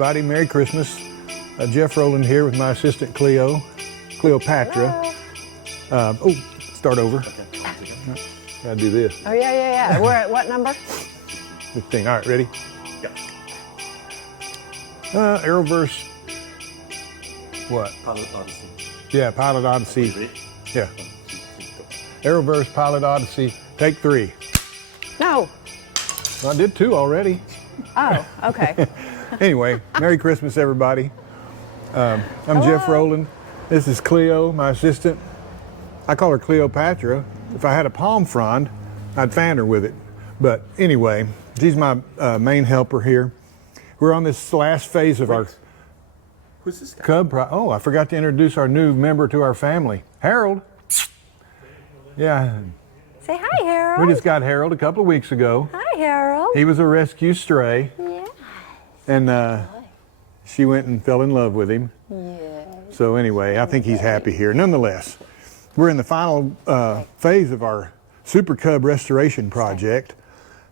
everybody. Merry Christmas. Jeff Rowland here with my assistant Cleopatra. Start over. Okay. Gotta do this. Oh, yeah. We're at what number? 15. All right, ready? Yeah. Arrowverse. What? Pilot Odyssey. Yeah, Pilot Odyssey. Ready? Yeah. Arrowverse, Pilot Odyssey. Take 3. No. Well, I did 2 already. Oh, okay. Anyway, Merry Christmas, everybody. I'm Jeff Rowland. This is Cleo, my assistant. I call her Cleopatra. If I had a palm frond, I'd fan her with it. But anyway, she's my main helper here. We're on this last phase of our Who's this guy? Cub. Oh, I forgot to introduce our new member to our family, Harold. Yeah, Say hi, Harold. we just got Harold a couple of weeks ago. Hi, Harold. He was a rescue stray. Yeah. And she went and fell in love with him. Yeah. So anyway, I think he's happy here. Nonetheless, we're in the final phase of our Super Cub restoration project.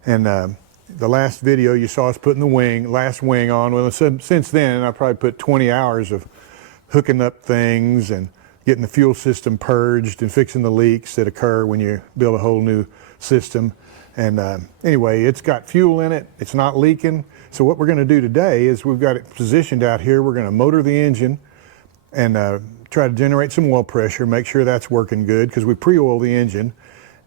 And the last video you saw us putting the last wing on. Well, since then, I probably put 20 hours of hooking up things and getting the fuel system purged and fixing the leaks that occur when you build a whole new system. And anyway, it's got fuel in it. It's not leaking. So what we're going to do today is we've got it positioned out here. We're going to motor the engine and try to generate some oil pressure, make sure that's working good because we pre-oil the engine.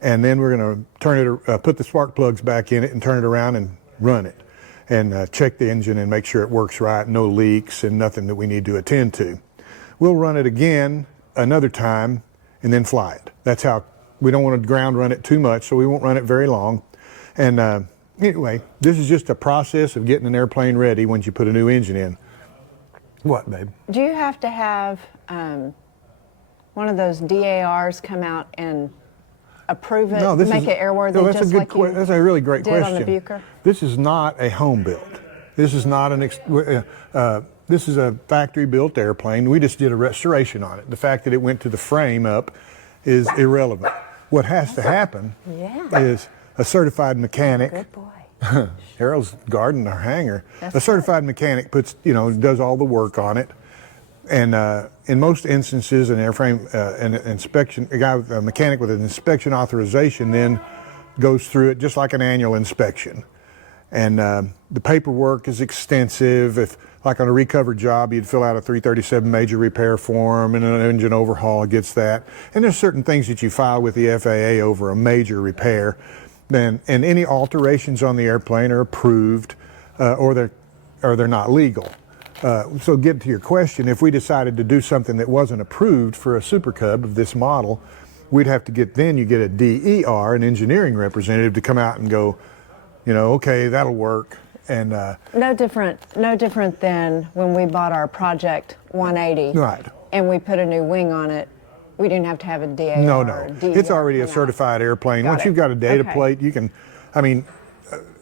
And then we're going to turn it, put the spark plugs back in it and turn it around and run it. And check the engine and make sure it works right, no leaks and nothing that we need to attend to. We'll run it again another time and then fly it. That's how, we don't want to ground run it too much, so we won't run it very long. And anyway, this is just a process of getting an airplane ready once you put a new engine in. What, babe? Do you have to have one of those DARs come out and approve it, make it airworthy, no, that's just like you that's a really great did question. on the Bucher? This is not a home built. This is not an this is a factory built airplane. We just did a restoration on it. The fact that it went to the frame up is irrelevant. What has to happen is a certified mechanic. Good boy. Harold's guarding our hangar. That's a certified mechanic puts, does all the work on it. And in most instances, an airframe a mechanic with an inspection authorization then goes through it just like an annual inspection. And the paperwork is extensive. If, like on a recovered job, you'd fill out a 337 major repair form, and an engine overhaul gets that. And there's certain things that you file with the FAA over a major repair. And any alterations on the airplane are approved, or they're not legal. So get to your question, if we decided to do something that wasn't approved for a Super Cub of this model, we'd have to get a DER, an engineering representative, to come out and go, okay, that'll work. And no different than when we bought our Project 180. Right. And we put a new wing on it. We didn't have to have a DAR. No. It's already a certified airplane. Once you've got a data plate, you can, I mean,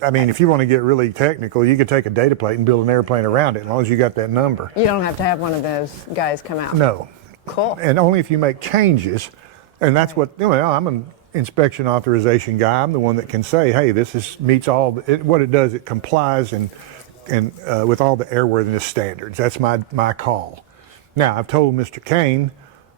if you want to get really technical, you could take a data plate and build an airplane around it, as long as you got that number. You don't have to have one of those guys come out. No. Cool. And only if you make changes, and that's what, I'm an inspection authorization guy. I'm the one that can say, hey, meets all, what it does, it complies and with all the airworthiness standards. That's my call. Now, I've told Mr. Kane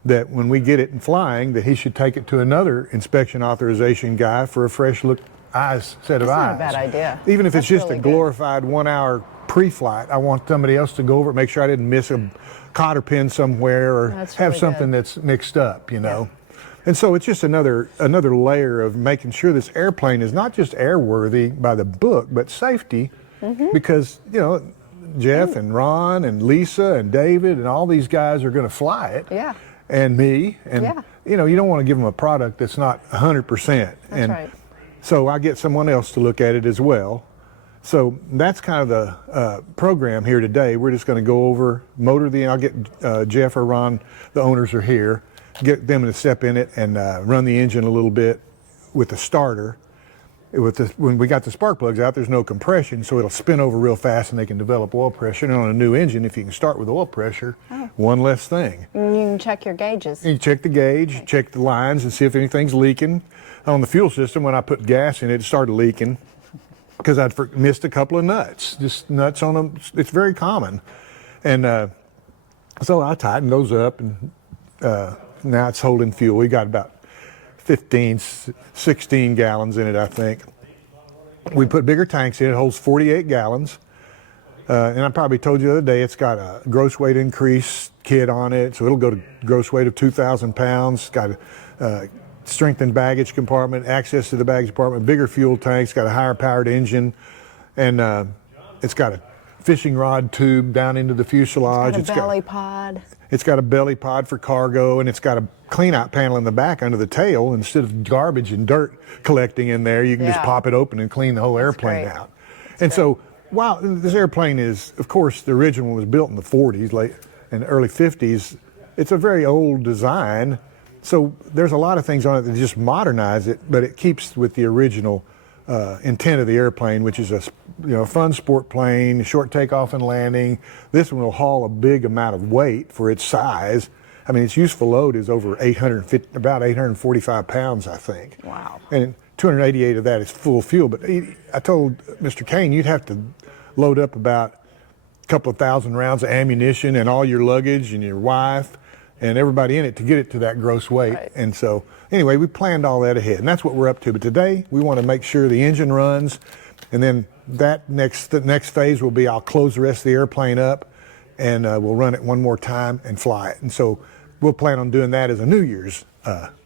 that when we get it in flying, that he should take it to another inspection authorization guy for a fresh look set of eyes. That's not a bad idea. Even if it's That's just really a glorified 1 hour pre-flight, I want somebody else to go over it, make sure I didn't miss a cotter pin somewhere or have something that's mixed up, Yeah. And so it's just another layer of making sure this airplane is not just airworthy by the book, but safety, because, Jeff and Ron and Lisa and David and all these guys are going to fly it. Yeah. And me. And, you don't want to give them a product that's not 100%. That's right. So I get someone else to look at it as well. So that's kind of the program here today. We're just going to go over, I'll get Jeff or Ron, the owners are here, get them to step in it and run the engine a little bit with the starter. When we got the spark plugs out, there's no compression, so it'll spin over real fast and they can develop oil pressure. And on a new engine, if you can start with oil pressure, one less thing. And you can check your gauges. You check the gauge, check the lines and see if anything's leaking. On the fuel system, when I put gas in it, it started leaking. because I'd missed a couple of nuts, just nuts on them. It's very common. And so I tightened those up, and now it's holding fuel. We got about 15, 16 gallons in it, I think. We put bigger tanks in. It holds 48 gallons. And I probably told you the other day, it's got a gross weight increase kit on it, so it'll go to gross weight of 2,000 pounds. It's got a strengthened baggage compartment, access to the baggage compartment, bigger fuel tanks, got a higher powered engine, and it's got a fishing rod tube down into the fuselage. It's got a belly pod. It's got a belly pod for cargo, and it's got a clean-out panel in the back under the tail. Instead of garbage and dirt collecting in there, you can just pop it open and clean the whole airplane out. And so, while this airplane is, of course, the original was built in the 40s, late and early 50s, it's a very old design. So there's a lot of things on it that just modernize it, but it keeps with the original intent of the airplane, which is a fun sport plane, short takeoff and landing. This one will haul a big amount of weight for its size. I mean, its useful load is over about 845 pounds, I think. Wow. And 288 of that is full fuel. But I told Mr. Kane you'd have to load up about a couple of thousand rounds of ammunition and all your luggage and your wife and everybody in it to get it to that gross weight. Right. And so anyway, we planned all that ahead, and that's what we're up to. But today we want to make sure the engine runs, and then the next phase will be I'll close the rest of the airplane up, and we'll run it one more time and fly it. And so we'll plan on doing that as a New Year's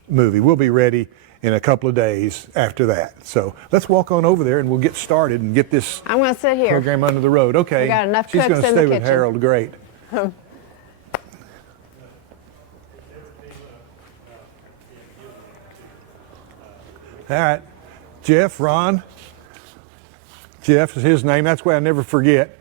movie. We'll be ready in a couple of days after that. So let's walk on over there and we'll get started and get this I'm going to sit here. program under the road. Okay. We got enough She's cooks going to in stay the with kitchen. Harold. Great. All right. Jeff, Ron. Jeff is his name. That's why I never forget.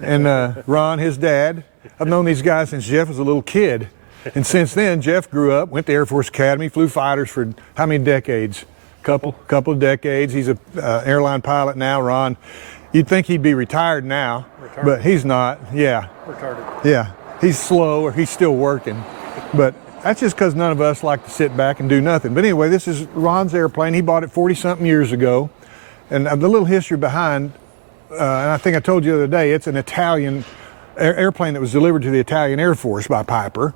And Ron, his dad. I've known these guys since Jeff was a little kid. And since then, Jeff grew up, went to Air Force Academy, flew fighters for how many decades? Couple of decades. He's an airline pilot now, Ron. You'd think he'd be retired now, but he's not. Yeah. Retarded. Yeah. He's slow, or he's still working. But that's just because none of us like to sit back and do nothing. But anyway, this is Ron's airplane. He bought it 40-something years ago. And the little history behind, and I think I told you the other day, it's an Italian airplane that was delivered to the Italian Air Force by Piper.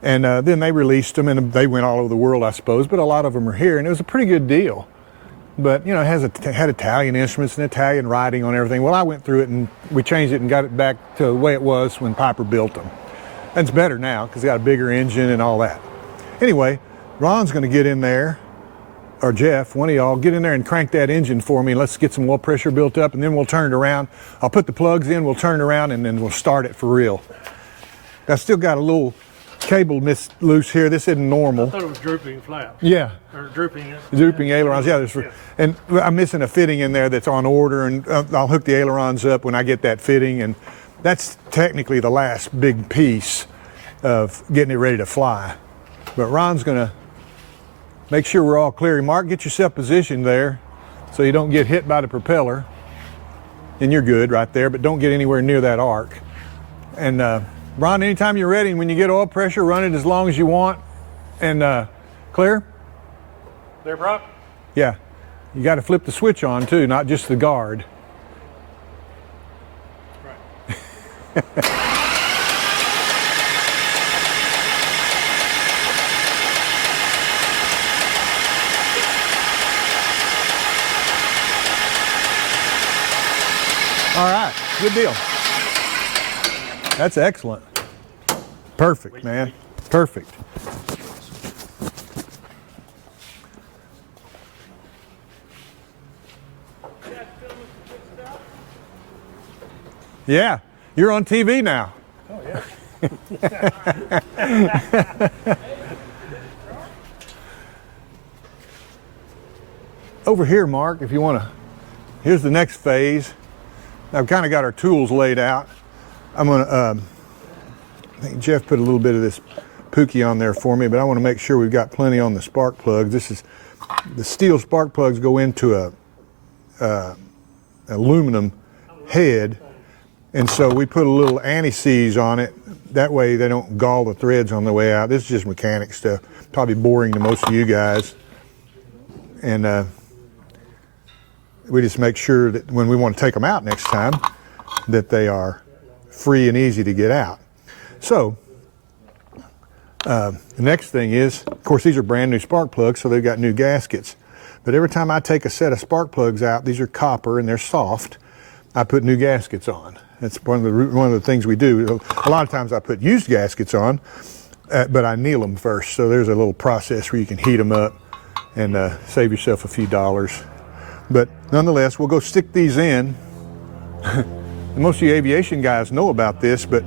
And then they released them, and they went all over the world, I suppose. But a lot of them are here, and it was a pretty good deal. But, you know, it had Italian instruments and Italian writing on everything. Well, I went through it, and we changed it and got it back to the way it was when Piper built them. And it's better now because it's got a bigger engine and all that. Anyway, Ron's going to get in there, or Jeff, one of y'all, get in there and crank that engine for me, and let's get some oil pressure built up, and then we'll turn it around. I'll put the plugs in, we'll turn it around, and then we'll start it for real. I still got a little cable loose here. This isn't normal. I thought it was drooping flaps. Yeah. Or drooping. Drooping ailerons. Yeah, and I'm missing a fitting in there that's on order, and I'll hook the ailerons up when I get that fitting, and that's technically the last big piece of getting it ready to fly. But Ron's gonna make sure we're all clear. Mark, get yourself positioned there so you don't get hit by the propeller. And you're good right there, but don't get anywhere near that arc. And Ron, anytime you're ready, and when you get oil pressure, run it as long as you want. And clear? There, Brock? Yeah. You got to flip the switch on too, not just the guard. Right. All right, good deal. That's excellent. Perfect, man. Perfect. Yeah, you're on TV now. Oh, yeah. Over here, Mark, if you want to, here's the next phase. I've kind of got our tools laid out. I'm going to, I think Jeff put a little bit of this Pookie on there for me, but I want to make sure we've got plenty on the spark plugs. This is, the steel spark plugs go into a aluminum head, and so we put a little anti-seize on it. That way they don't gall the threads on the way out. This is just mechanic stuff, probably boring to most of you guys. And we just make sure that when we want to take them out next time, that they are free and easy to get out. So the next thing is, of course, these are brand new spark plugs, so they've got new gaskets. But every time I take a set of spark plugs out, these are copper and they're soft, I put new gaskets on. That's one of the things we do. A lot of times I put used gaskets on, but I anneal them first. So there's a little process where you can heat them up and save yourself a few dollars. But nonetheless, we'll go stick these in. Most of you aviation guys know about this, but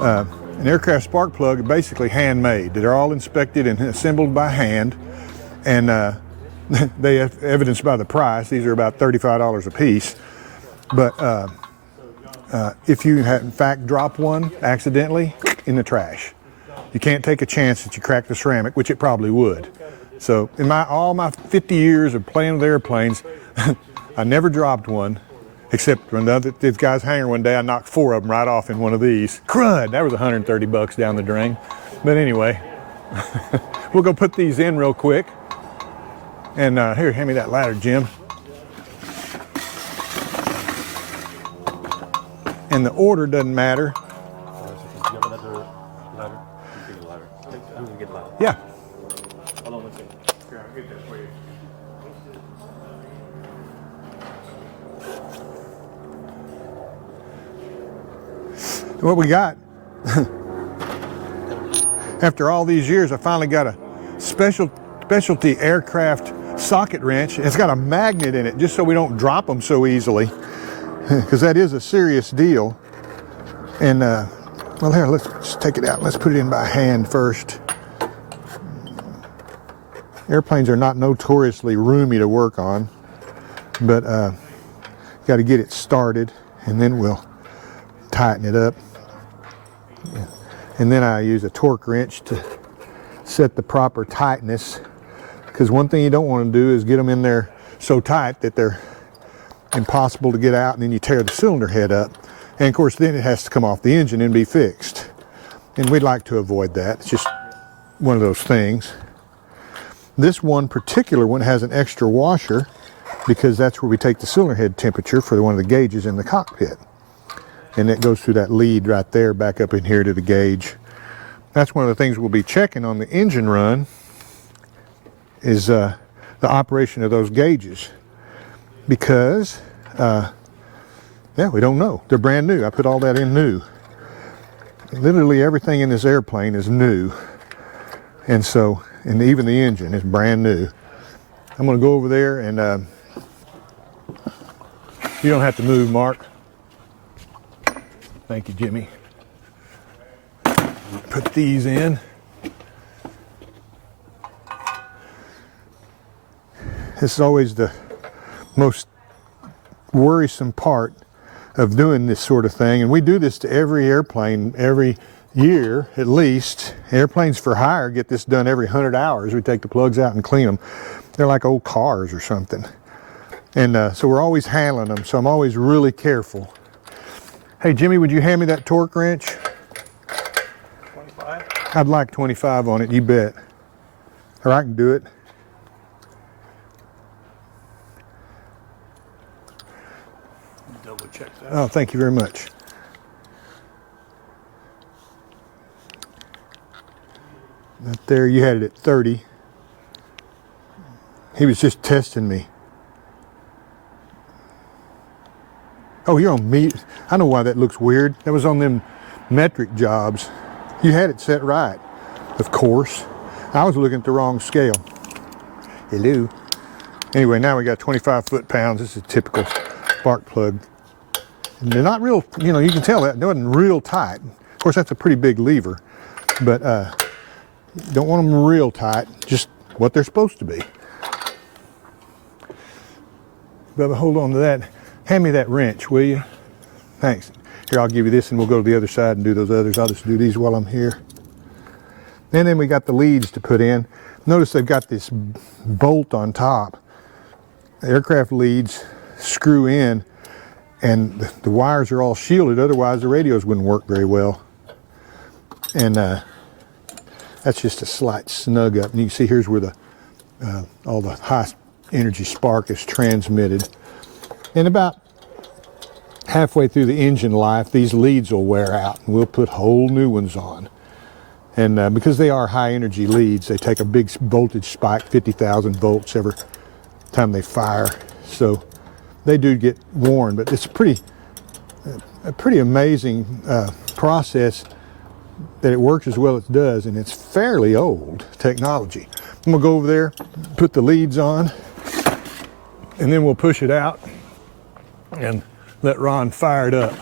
an aircraft spark plug is basically handmade. They're all inspected and assembled by hand, and they have evidenced by the price. These are about $35 a piece. But if you in fact drop one accidentally, in the trash. You can't take a chance that you crack the ceramic, which it probably would. So in all my 50 years of playing with airplanes, I never dropped one, except when this guy's hangar one day, I knocked 4 of them right off in one of these. Crud, that was 130 bucks down the drain. But anyway, we'll go put these in real quick. And here, hand me that ladder, Jim. And the order doesn't matter. You have another ladder? You get a ladder. I'm gonna get a ladder. Yeah. Hold on one second. Here, I'll get that for you. What we got, after all these years, I finally got a specialty aircraft socket wrench. It's got a magnet in it just so we don't drop them so easily, because that is a serious deal. And well, here, let's just take it out. Let's put it in by hand first. Airplanes are not notoriously roomy to work on, but got to get it started, and then we'll tighten it up. And then I use a torque wrench to set the proper tightness, because one thing you don't want to do is get them in there so tight that they're impossible to get out, and then you tear the cylinder head up. And of course then it has to come off the engine and be fixed. And we'd like to avoid that. It's just one of those things. This one particular one has an extra washer, because that's where we take the cylinder head temperature for one of the gauges in the cockpit. And it goes through that lead right there back up in here to the gauge. That's one of the things we'll be checking on the engine run, is the operation of those gauges, because yeah, we don't know. They're brand new. I put all that in new. Literally everything in this airplane is new, and so, and even the engine is brand new. I'm going to go over there, and you don't have to move, Mark. Thank you, Jimmy. Put these in. This is always the most worrisome part of doing this sort of thing, and we do this to every airplane every year at least. Airplanes for hire get this done every 100 hours. We take the plugs out and clean them. They're like old cars or something, and so we're always handling them, so I'm always really careful. Hey Jimmy, would you hand me that torque wrench? 25? I'd like 25 on it, you bet. Or I can do it. Double check that. Oh, thank you very much. Right there, you had it at 30. He was just testing me. Oh, you're on meat. I know why that looks weird. That was on them metric jobs. You had it set right, of course. I was looking at the wrong scale. Hello. Anyway, now we got 25 foot-pounds. This is a typical spark plug. And they're not real, you know, you can tell that they wasn't real tight. Of course, that's a pretty big lever, but you don't want them real tight, just what they're supposed to be. But hold on to that. Hand me that wrench, will you? Thanks. Here, I'll give you this, and we'll go to the other side and do those others. I'll just do these while I'm here. And then we got the leads to put in. Notice they've got this bolt on top. The aircraft leads screw in, and the wires are all shielded. Otherwise, the radios wouldn't work very well. And that's just a slight snug up. And you can see here's where all the high energy spark is transmitted. And about halfway through the engine life, these leads will wear out, and we'll put whole new ones on. And because they are high energy leads, they take a big voltage spike, 50,000 volts every time they fire. So they do get worn, but it's a pretty amazing process that it works as well as it does, and it's fairly old technology. I'm gonna go over there, put the leads on, and then we'll push it out and let Ron fire it up.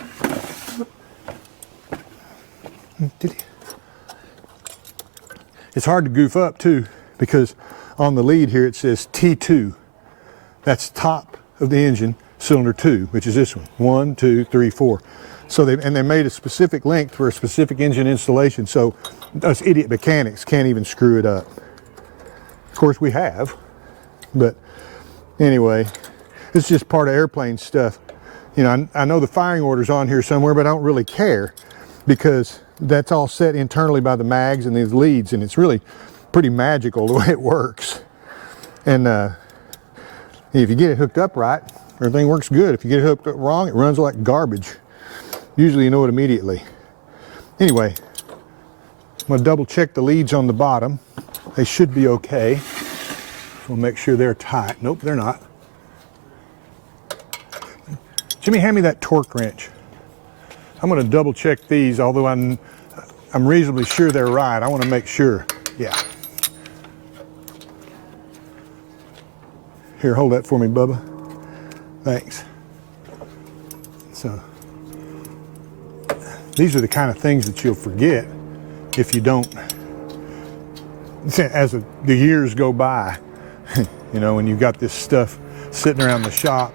It's hard to goof up too, because on the lead here it says T2. That's top of the engine, cylinder 2, which is this one. 1, 2, 3, 4. So they made a specific length for a specific engine installation, so us idiot mechanics can't even screw it up. Of course we have, but anyway, it's just part of airplane stuff. You know, I know the firing order's on here somewhere, but I don't really care, because that's all set internally by the mags and these leads, and it's really pretty magical the way it works. And if you get it hooked up right, everything works good. If you get it hooked up wrong, it runs like garbage. Usually you know it immediately. Anyway, I'm going to double check the leads on the bottom. They should be okay. We'll make sure they're tight. Nope, they're not. Jimmy, hand me that torque wrench. I'm going to double check these, although I'm reasonably sure they're right. I want to make sure. Yeah. Here, hold that for me, Bubba. Thanks. So, these are the kind of things that you'll forget if you don't, as the years go by. You know, when you've got this stuff sitting around the shop,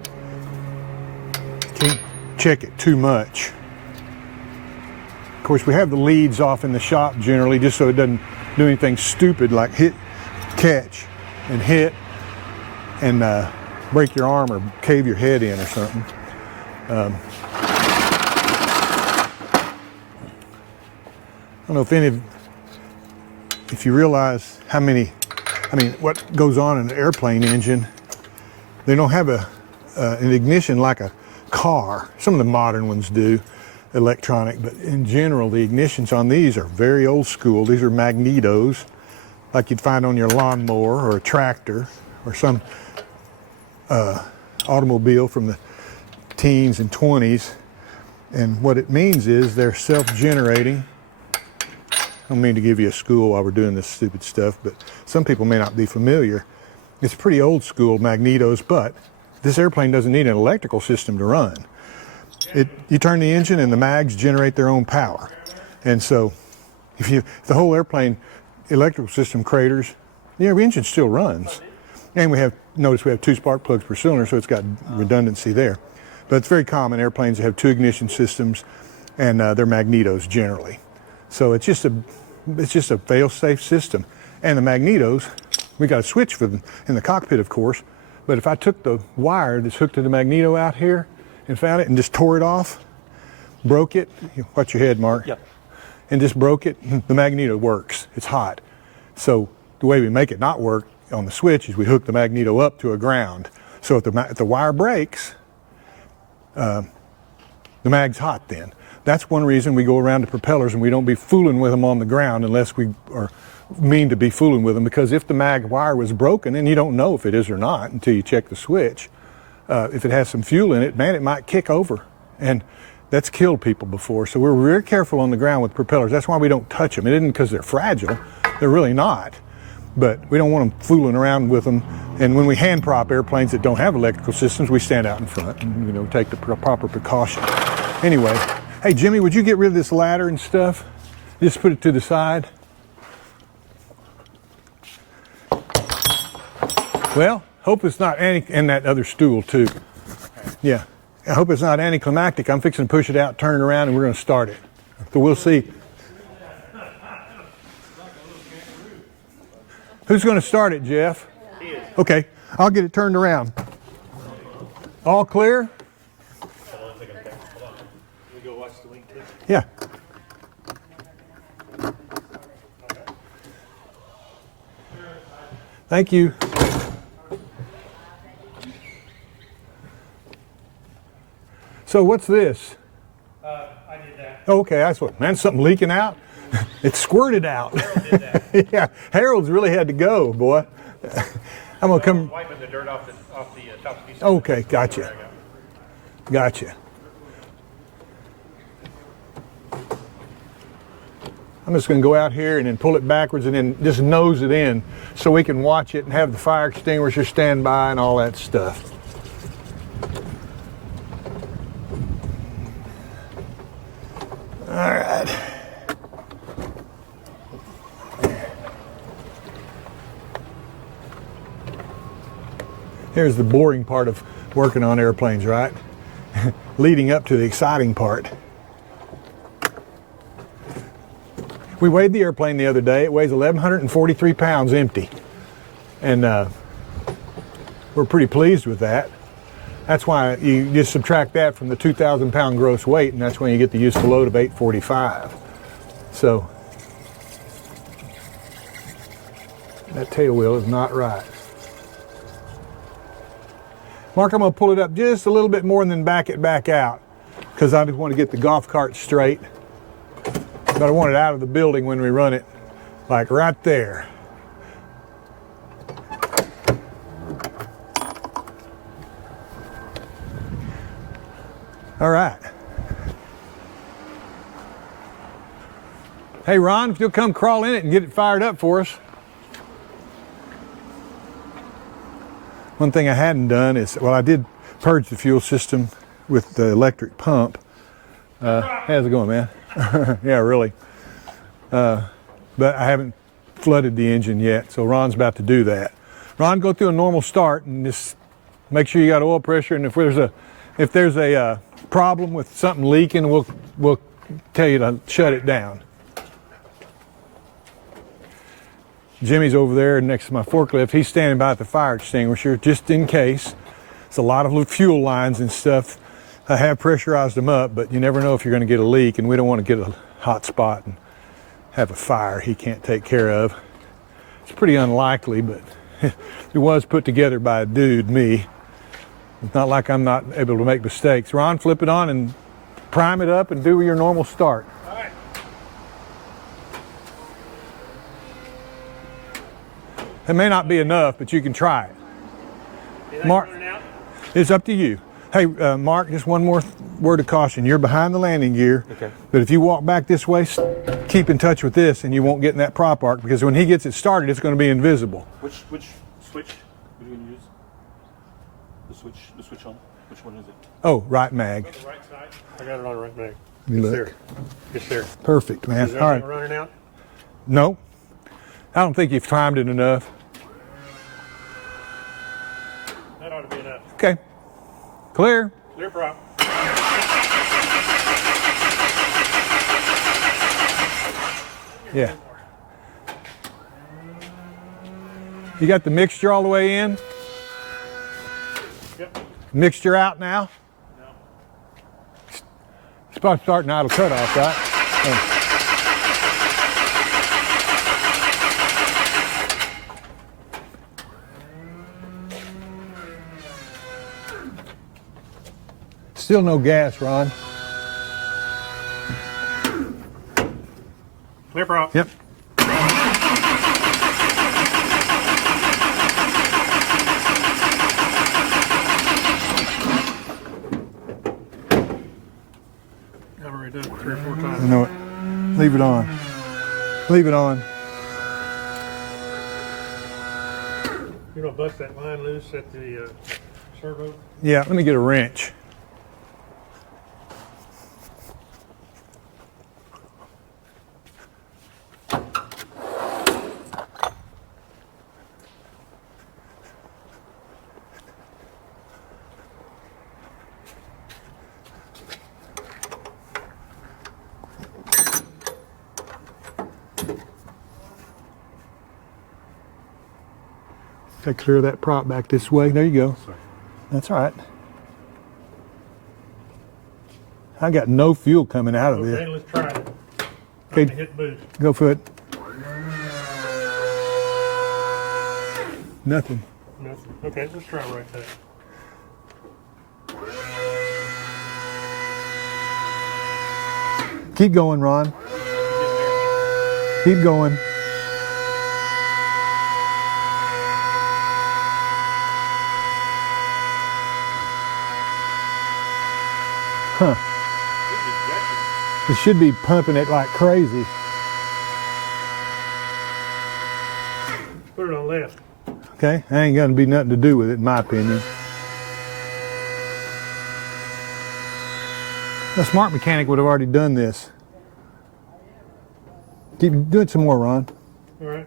can't check it too much. Of course, we have the leads off in the shop generally, just so it doesn't do anything stupid like hit, catch, and hit, and break your arm or cave your head in or something. I don't know if you realize how many, what goes on in an airplane engine. They don't have an ignition like a car. Some of the modern ones do, electronic, but in general, the ignitions on these are very old school. These are magnetos, like you'd find on your lawnmower or a tractor or some automobile from the teens and 20s. And what it means is they're self-generating. I don't mean to give you a school while we're doing this stupid stuff, but some people may not be familiar. It's pretty old school magnetos, but this airplane doesn't need an electrical system to run. You turn the engine and the mags generate their own power. And so if the whole airplane electrical system craters, the engine still runs. And notice we have 2 spark plugs per cylinder, so it's got redundancy there. But it's very common, airplanes have 2 ignition systems, and they're magnetos generally. So it's just a fail-safe system. And the magnetos, we got a switch for them in the cockpit, of course. But if I took the wire that's hooked to the magneto out here and found it and just tore it off, broke it, watch your head, Mark. Yep. And just broke it, the magneto works. It's hot. So the way we make it not work on the switch is we hook the magneto up to a ground. So if the wire breaks, the mag's hot then. That's one reason we go around to propellers and we don't be fooling with them on the ground unless we are mean to be fooling with them, because if the mag wire was broken, and you don't know if it is or not until you check the switch, if it has some fuel in it, man, it might kick over. And that's killed people before. So we're very careful on the ground with propellers. That's why we don't touch them. It isn't because they're fragile. They're really not. But we don't want them fooling around with them. And when we hand prop airplanes that don't have electrical systems, we stand out in front and take the proper precaution. Anyway, hey Jimmy, would you get rid of this ladder and stuff? Just put it to the side. Well, hope it's not and that other stool too. Yeah, I hope it's not anticlimactic. I'm fixing to push it out, turn it around, and we're going to start it. So we'll see. Who's going to start it, Jeff? Okay, I'll get it turned around. All clear? Yeah. Thank you. So what's this? I did that. Okay, that's what, man, something leaking out? It squirted out. Harold did that. Yeah, Harold's really had to go, boy. I'm gonna come. Wiping the dirt off the top of the piece. Okay, gotcha. Gotcha. I'm just gonna go out here and then pull it backwards and then just nose it in so we can watch it and have the fire extinguisher stand by and all that stuff. All right. Here's the boring part of working on airplanes, right? Leading up to the exciting part. We weighed the airplane the other day. It weighs 1,143 pounds empty. And we're pretty pleased with that. That's why you just subtract that from the 2,000 pound gross weight, and that's when you get the useful load of 845. So that tail wheel is not right. Mark, I'm going to pull it up just a little bit more and then back it back out because I just want to get the golf cart straight. But I want it out of the building when we run it, like right there. All right. Hey, Ron, if you'll come crawl in it and get it fired up for us. One thing I hadn't done is, well, I did purge the fuel system with the electric pump. How's it going, man? Yeah, really. But I haven't flooded the engine yet, so Ron's about to do that. Ron, go through a normal start and just make sure you got oil pressure. And if there's a problem with something leaking, we'll tell you to shut it down. Jimmy's over there next to my forklift. He's standing by at the fire extinguisher just in case. It's a lot of fuel lines and stuff. I have pressurized them up, but you never know if you're going to get a leak, and we don't want to get a hot spot and have a fire he can't take care of. It's pretty unlikely, but it was put together by a dude, me. It's not like I'm not able to make mistakes. Ron, flip it on and prime it up and do your normal start. All right. It may not be enough, but you can try it. Anything Mark, running out? it's up to you. Hey, Mark, just one more word of caution. You're behind the landing gear, Okay. but if you walk back this way, keep in touch with this and you won't get in that prop arc because when he gets it started, it's going to be invisible. Which switch are you going to use? The switch on? Which one is it? Oh, right mag. The right side. I got it on the right mag. Let me It's look. there. It's there. Perfect, man. Is there All anything right. running out? No, I don't think you've timed it enough. That ought to be enough. Okay, clear. Clear prop. Yeah. You got the mixture all the way in? Yep. Mixture out now? No. It's about starting idle cutoff, right? Oh. Still no gas, Ron. Clear prop. Yep. I've already done it 3 or 4 times. I know it. Leave it on. Leave it on. You're gonna bust that line loose at the servo? Yeah, let me get a wrench. Take clear of that prop back this way. There you go. Sorry. That's all right. I got no fuel coming out of Okay, it. let's try it. Okay. I'm gonna hit boost. Go for it. Nothing. Nothing. Okay, let's try right there. Keep going, Ron. Keep going. Huh. It should be pumping it like crazy. Put it on left. Okay, that ain't gonna be nothing to do with it, in my opinion. A smart mechanic would have already done this. Keep doing some more, Ron. All right.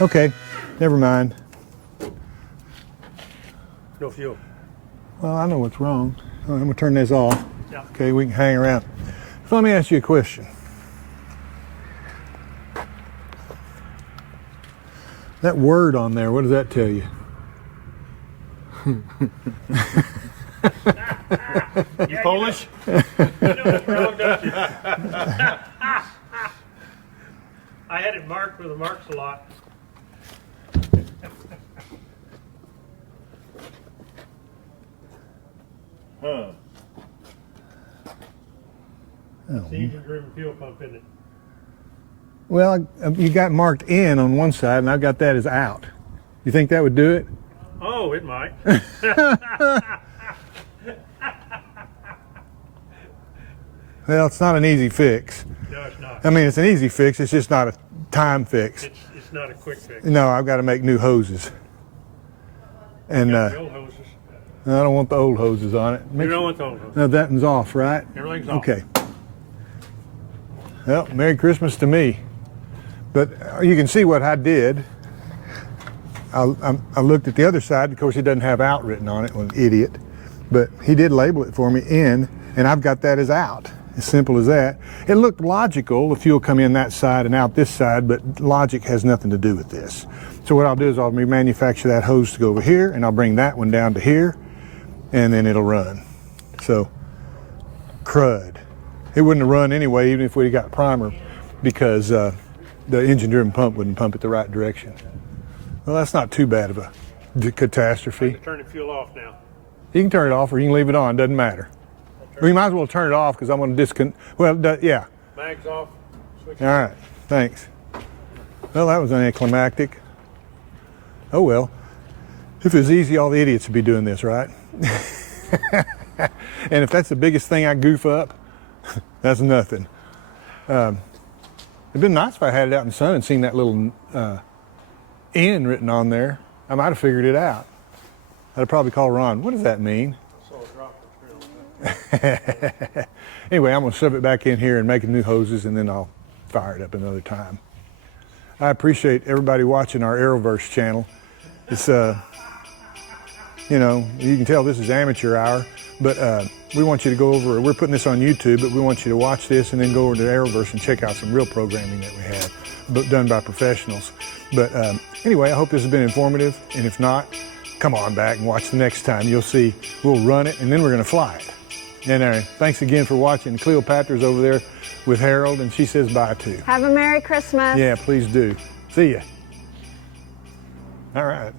Okay, never mind. No fuel. Well, I know what's wrong. I'm gonna turn this off. Yeah. Okay, we can hang around. So let me ask you a question. That word on there, what does that tell you? You Polish? You know what's wrong, don't you? I had it marked with the marks a lot. Huh. It's the engine-driven fuel pump, isn't it? Well, you got marked in on one side, and I've got that as out. You think that would do it? Oh, it might. Well, it's not an easy fix. No, it's not. I mean, it's an easy fix. It's just not a time fix. It's not a quick fix. No, I've got to make new hoses. And The old hoses. I don't want the old hoses on it. You don't want the old hoses. No, that one's off, right? Everything's off. Okay. Well, Merry Christmas to me. But you can see what I did. I looked at the other side. Of course, it doesn't have out written on it. Well, an idiot. But he did label it for me in, and I've got that as out. As simple as that. It looked logical, the fuel come in that side and out this side, but logic has nothing to do with this. So what I'll do is I'll remanufacture that hose to go over here, and I'll bring that one down to here, and then it'll run. So, crud. It wouldn't have run anyway, even if we got primer, because the engine-driven pump wouldn't pump it the right direction. Well, that's not too bad of a catastrophe. Turn the fuel off now. You can turn it off or you can leave it on, doesn't matter. Well, you might as well turn it off because I'm going to yeah. Mag's off. Switch. All right, thanks. Well, that was anticlimactic. Oh well. If it was easy, all the idiots would be doing this, right? And if that's the biggest thing I goof up, that's nothing. It'd been nice if I had it out in the sun and seen that little N written on there. I might have figured it out. I'd probably call Ron. What does that mean? Anyway, I'm going to shove it back in here and make new hoses, and then I'll fire it up another time. I appreciate everybody watching our Arrowverse channel. It's you know, you can tell this is amateur hour, but we want you to go over, we're putting this on YouTube, but we want you to watch this and then go over to Arrowverse and check out some real programming that we have, but done by professionals. But anyway, I hope this has been informative, and if not, come on back and watch the next time. You'll see we'll run it and then we're going to fly it. And thanks again for watching. Cleopatra's over there with Harold, and she says bye too. Have a Merry Christmas. Yeah, please do. See ya. All right.